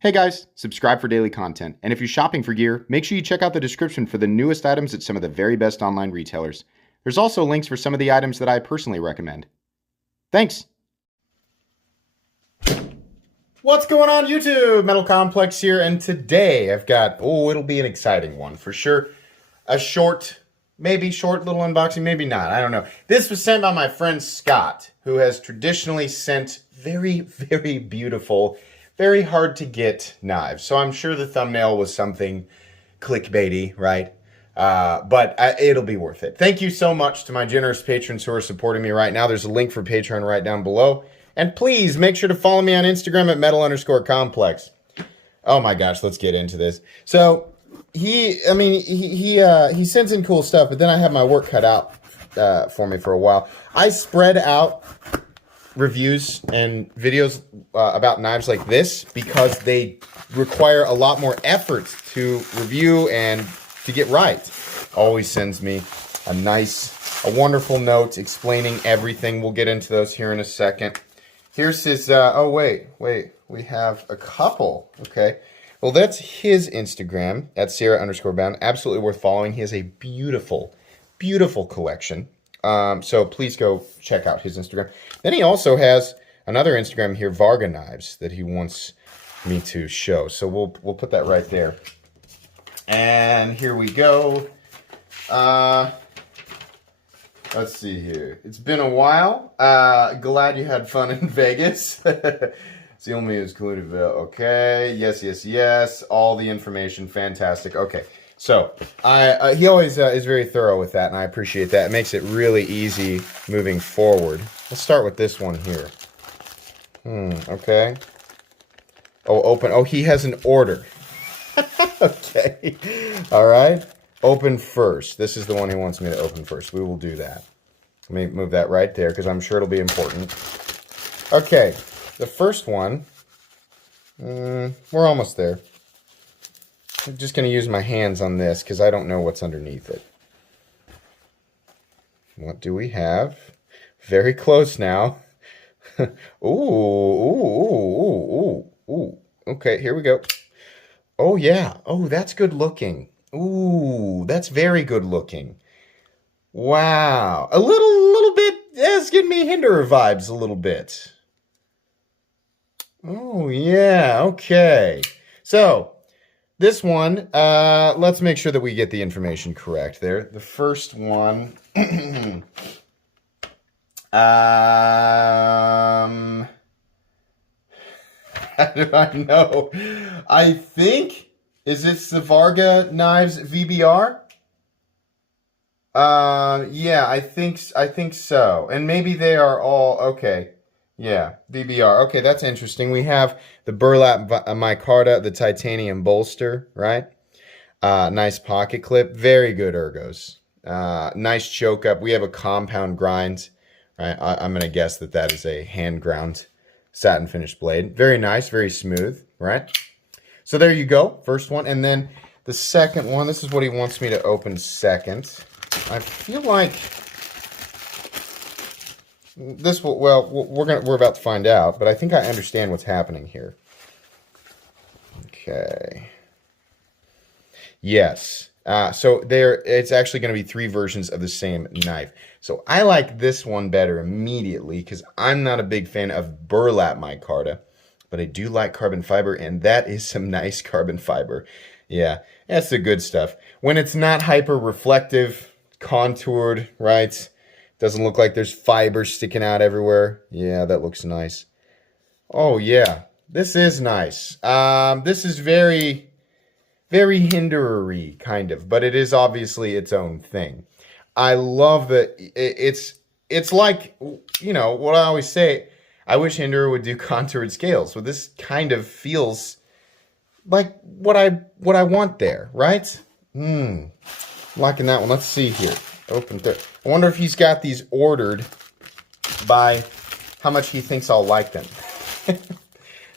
Hey guys, subscribe for daily content. And if you're shopping for gear, make sure you check out the description for the newest items at some of the very best online retailers. There's also links for some of the items that I personally recommend. Thanks! What's going on YouTube? Metal Complex here, and today I've got, it'll be an exciting one for sure. A short little unboxing, maybe not, I don't know. This was sent by my friend Scott, who has traditionally sent very, very beautiful, very hard to get knives. So I'm sure the thumbnail was something clickbaity, right? But it'll be worth it. Thank you so much to my generous patrons who are supporting me right now. There's a link for Patreon right down below. And please make sure to follow me on Instagram at metal_complex. Oh my gosh, let's get into this. So he sends in cool stuff, but then I have my work cut out for me for a while. I spread out reviews and videos about knives like this because they require a lot more effort to review and to get right. Always sends me a wonderful note explaining everything. We'll get into those here in a second. Here's his, wait, we have a couple, okay. Well, that's his Instagram, at Sierra_bound, absolutely worth following. He has a beautiful, beautiful collection. So please go check out his Instagram. Then he also has another Instagram here, Varga Knives, that he wants me to show. So we'll put that right there. And here we go. Let's see here. It's been a while. Glad you had fun in Vegas. Seal me is included. Okay. Yes. All the information. Fantastic. Okay. So, he always is very thorough with that, and I appreciate that. It makes it really easy moving forward. Let's start with this one here. Okay. Oh, open. Oh, he has an order. Okay. All right. Open first. This is the one he wants me to open first. We will do that. Let me move that right there, because I'm sure it'll be important. Okay. The first one. We're almost there. I'm just going to use my hands on this because I don't know what's underneath it. What do we have? Very close now. Ooh. Okay, here we go. Oh, yeah. Oh, that's good looking. Ooh, that's very good looking. Wow. A little bit, it's giving me Hinderer vibes a little bit. Oh, yeah. Okay. So, this one, let's make sure that we get the information correct there. The first one, how do I know? I think, is this the Varga Knives VBR? Yeah, I think so. And maybe they are all, okay. Yeah, VBR. Okay, that's interesting. We have the burlap micarta, the titanium bolster, right? Nice pocket clip. Very good ergos. Nice choke up. We have a compound grind, right? I'm going to guess that that is a hand ground satin finished blade. Very nice, very smooth, right? So there you go, first one. And then the second one, this is what he wants me to open second. I feel like this will, well, we're about to find out, but I think I understand what's happening here. Okay. Yes. So it's actually going to be 3 versions of the same knife. So I like this one better immediately because I'm not a big fan of burlap micarta, but I do like carbon fiber, and that is some nice carbon fiber. Yeah, that's the good stuff. When it's not hyper reflective, contoured, right? Doesn't look like there's fibers sticking out everywhere. Yeah, that looks nice. Oh, yeah. This is nice. This is very, very Hinderer-y, kind of. But it is obviously its own thing. I love that it's like, you know, what I always say. I wish Hinderer would do contoured scales. Well, this kind of feels like what I want there, right? Liking that one. Let's see here. Open third. I wonder if he's got these ordered by how much he thinks I'll like them.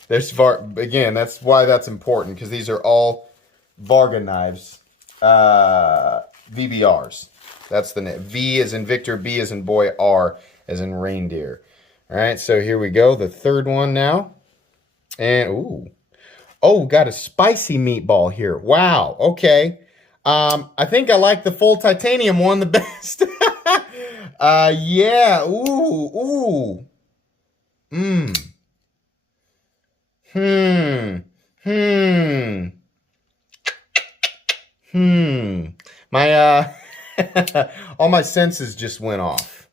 There's again, that's why that's important, because these are all Varga knives, VBRs. That's the name. V as in Victor, B as in boy, R as in reindeer. All right, so here we go. The third one now. And, ooh. Oh, got a spicy meatball here. Wow. Okay. I think I like the full titanium one the best. Yeah. Ooh, ooh. Mmm. Hmm. Hmm. Hmm. My all my senses just went off.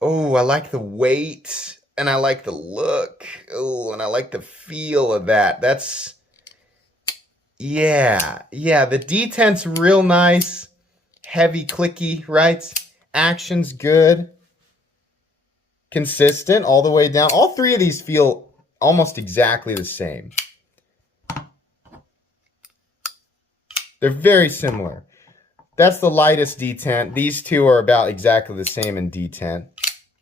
Oh, I like the weight and I like the look. Oh, and I like the feel of that. That's yeah. Yeah, the detent's real nice. Heavy, clicky, right? Action's good. Consistent all the way down. All three of these feel almost exactly the same. They're very similar. That's the lightest detent. These two are about exactly the same in detent.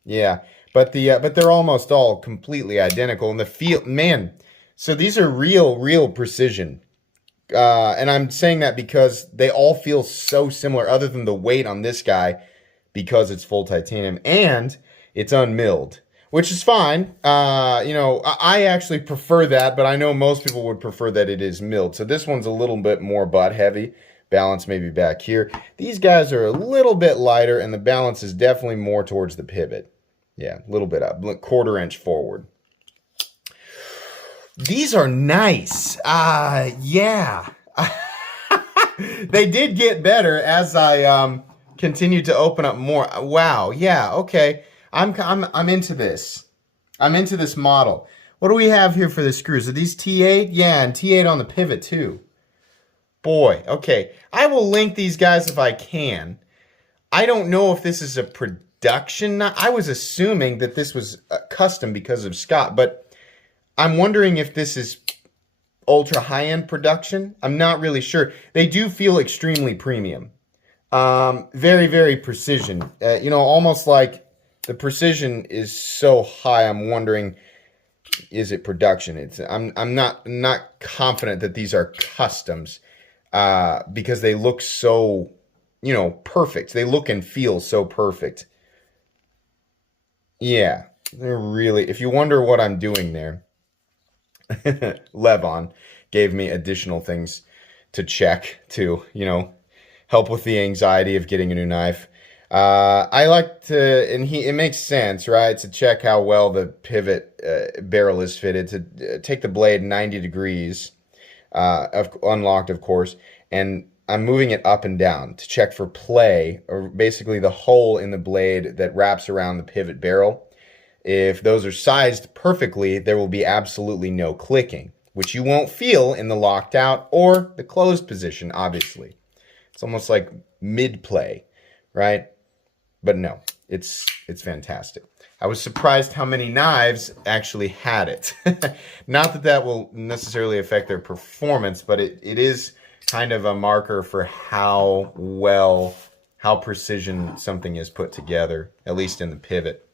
Yeah, but they're almost all completely identical. And the feel, man. So these are real precision. And I'm saying that because they all feel so similar, other than the weight on this guy, because it's full titanium and it's unmilled, which is fine. You know, I actually prefer that, but I know most people would prefer that it is milled. So this one's a little bit more butt heavy. Balance maybe back here. These guys are a little bit lighter, and the balance is definitely more towards the pivot. Yeah, a little bit up, 1/4 inch forward. These are nice. Yeah. They did get better as I continued to open up more. Wow. Yeah. Okay. I'm into this. I'm into this model. What do we have here for the screws? Are these T8? Yeah, and T8 on the pivot too. Boy. Okay. I will link these guys if I can. I don't know if this is a production. I was assuming that this was custom because of Scott, but I'm wondering if this is ultra high-end production. I'm not really sure. They do feel extremely premium. Very precision. You know, almost like the precision is so high. I'm wondering, is it production? I'm not confident that these are customs because they look so, you know, perfect. They look and feel so perfect. Yeah, they're really. If you wonder what I'm doing there. Levon gave me additional things to check to, you know, help with the anxiety of getting a new knife. I like to, and it makes sense, right, to check how well the pivot barrel is fitted, to take the blade 90 degrees, unlocked, of course, and I'm moving it up and down to check for play, or basically the hole in the blade that wraps around the pivot barrel. If those are sized perfectly, there will be absolutely no clicking, which you won't feel in the locked out or the closed position, obviously. It's almost like mid-play, right? But no, it's fantastic. I was surprised how many knives actually had it. Not that that will necessarily affect their performance, but it is kind of a marker for how precision something is put together, at least in the pivot.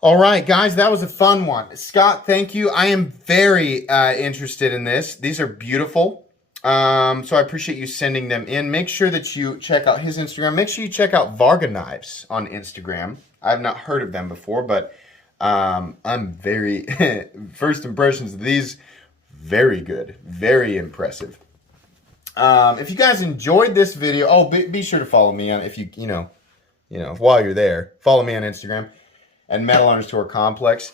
All right, guys, that was a fun one. Scott, thank you. I am very interested in this. These are beautiful. So I appreciate you sending them in. Make sure that you check out his Instagram. Make sure you check out Varga Knives on Instagram. I've not heard of them before, but I'm very, first impressions of these, very good, very impressive. If you guys enjoyed this video, be sure to follow me on, if you know, while you're there, follow me on Instagram. And metal_complex.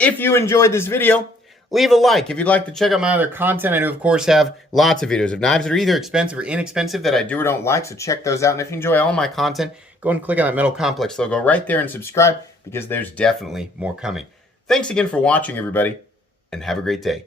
If you enjoyed this video, leave a like. If you'd like to check out my other content, I do, of course, have lots of videos of knives that are either expensive or inexpensive that I do or don't like, so check those out. And if you enjoy all my content, go and click on that Metal Complex logo right there and subscribe, because there's definitely more coming. Thanks again for watching, everybody, and have a great day.